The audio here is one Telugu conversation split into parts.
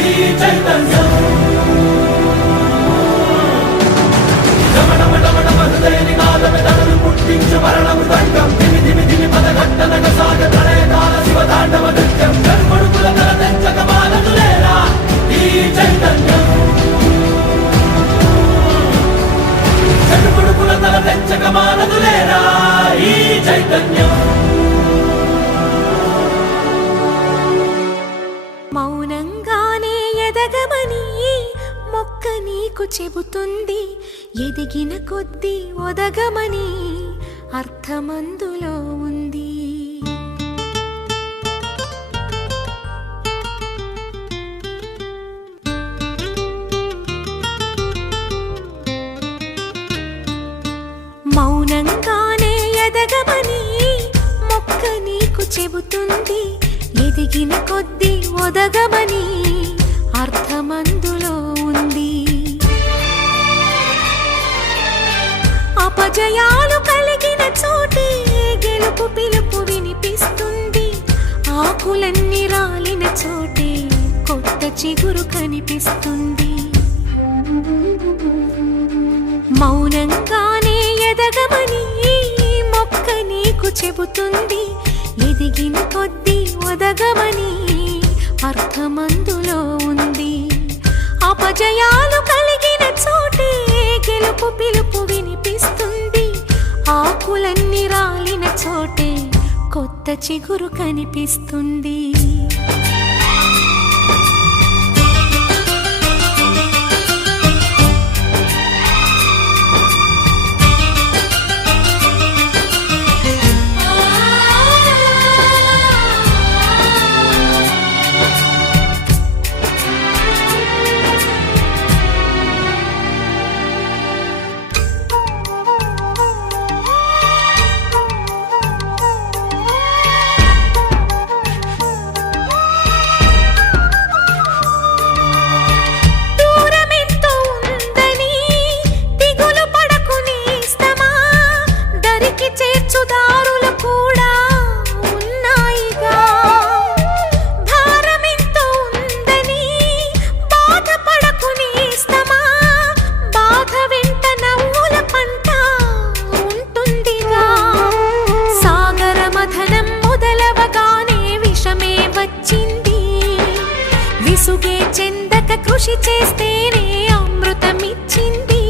ఈ చైతన్యం హృదయ నినాదమే తనను పుట్టించు మరణ మృదంగం ధిమి ధిమి ధిమి పదఘట్టనగ సాగ ప్రళయకాల శివతాండవ నృత్యం కనుమడుకుల తల తెంచక మానదులేరా ఈ చైతన్యం కనుమడుకుల తల తెంచక మానదులేరా ఈ చైతన్యం మౌనంగానే ఎదగమని మొక్క నీకు చెబుతుంది ఎదిగిన కొద్దీ ఒదగమని అర్థమందులో ఉంది మౌనంగానే ఎదగమని మొక్క నీకు చెబుతుంది ఎదిగిన కొద్దీ ఒదగమని అర్థమందులో ఉంది అపజయాలు కలిగిన చోటే గెలుపు పిలుపు వినిపిస్తుంది ఆకులన్నీ రాలిన చోటే కొత్త చిగురు కనిపిస్తుంది మౌనంగానే ఎదగమని మొక్క నీకు చెబుతుంది ఎదిగిన కొద్దీ ఒదగమని అర్థమందులో ఉంది అపజయాలు కలిగిన చోటే గెలుపు పిలుపు వినిపిస్తుంది ఆకులన్నీ రాలిన చోటే కొత్త చిగురు కనిపిస్తుంది విసుగే చెందక కృషి చేస్తేనే అమృతమిచ్చింది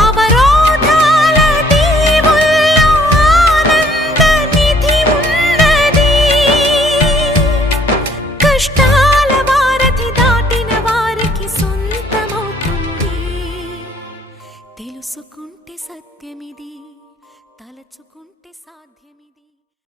అవరోధాల దీవుల్లో ఆనంద నిధి ఉన్నది కష్టాల వారధి దాటిన వారికి సొంతమవుతుంది తెలుసుకుంటే సత్యమిది తలచుకుంటే సాధ్యమిది